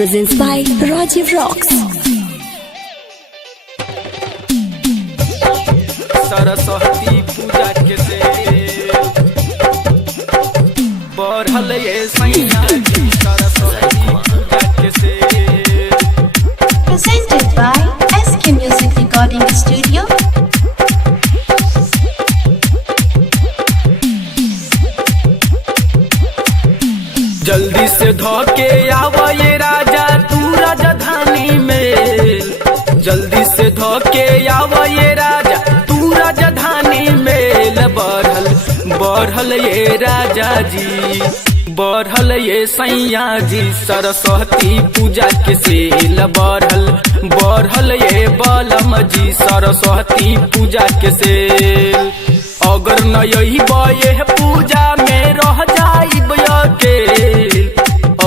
presents by Rajiv Rocks. Saraswati पूजा के से बढ़ल ये सैया जी सरस्वती पूजा के से Presented by SK Music Recording Studio. जल्दी से धोके आवा ये राजा तू राजधानी में, जल्दी से धोके आवा ये राजा तू राजधानी में। बढ़ल ये राजा जी, बढ़ल ये सैया जी सरस्वती पूजा के सेल। बढ़ल ये बलम जी सरस्वती पूजा के सेल। अगर न यही बये पूजा में रह जाइब अकेल,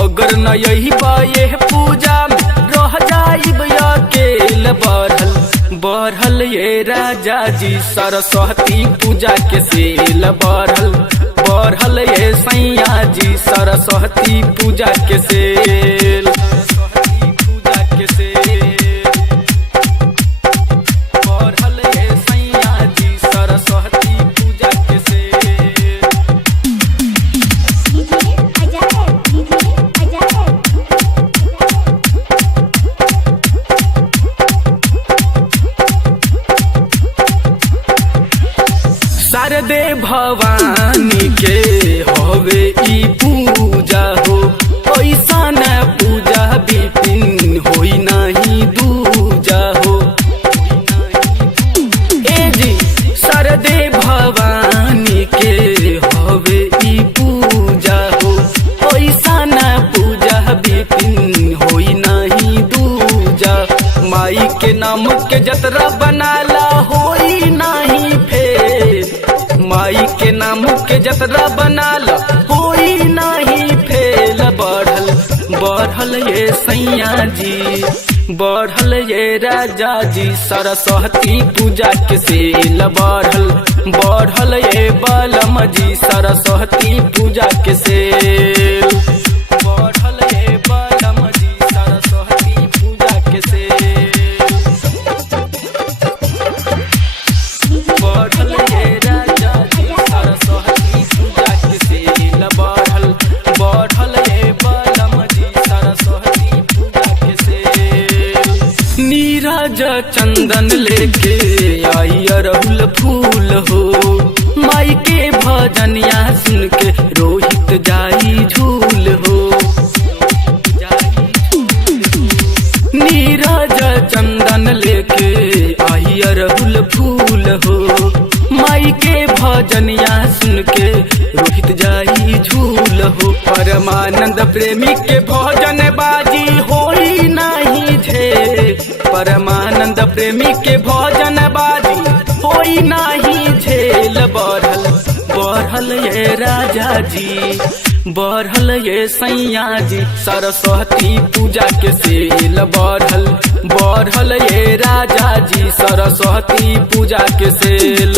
अगर न यही बये पूजा में रह जाइब अकेल। बढ़ल ये राजा जी सरस्वती पूजा के सेल। बढ़ल ये सैया जी सरस्वती पूजा के सेल। पूजा के सेल बढ़ल ये सैया जी सरस्वती पूजा के सेल। शारदे भवानी के होवे ई पूजा हो, ऐसा न पूजा विपिन होई नहीं दूजा हो। ए जी शारदे भवानी के होवे ई पूजा हो, ऐसा न पूजा विपिन होई नहीं दूजा। माई के नाम के जतरा बनाला होई नहीं फेर, माई के नाम के जतरा बनाल होई नहीं फेल। बढ़ल ये सैया जी, बढ़ल ये राजा जी सरस्वती पूजा के सेल। बढ़ल ये बलम जी सरस्वती पूजा के सेल। बढ़ल ये बलम जी सरस्वती पूजा के सेल। बढ़ल ये राजा जी सरस्वती पूजा के सेल। बढ़ल ये बलम जी सरस्वती पूजा के सेल। नीरज चंदन लेके आई अरहुल फूल हो, माई के भजनिया सुन के रोहित जाई झूल हो। नीरज चंदन लेके आई अरहुल फूल हो, माई के भजनिया सुन के रोहित जाई झूल हो। परमानंद प्रेमी के भजन बाजी होई नहीं झे, परमानंद प्रेमी के भजन बाजी होई नहीं झेल। बढ़ल ये राजा जी, बढ़ल ये सैया जी सरस्वती पूजा के सेल। बढ़ल ये राजा जी सरस्वती पूजा के सेल।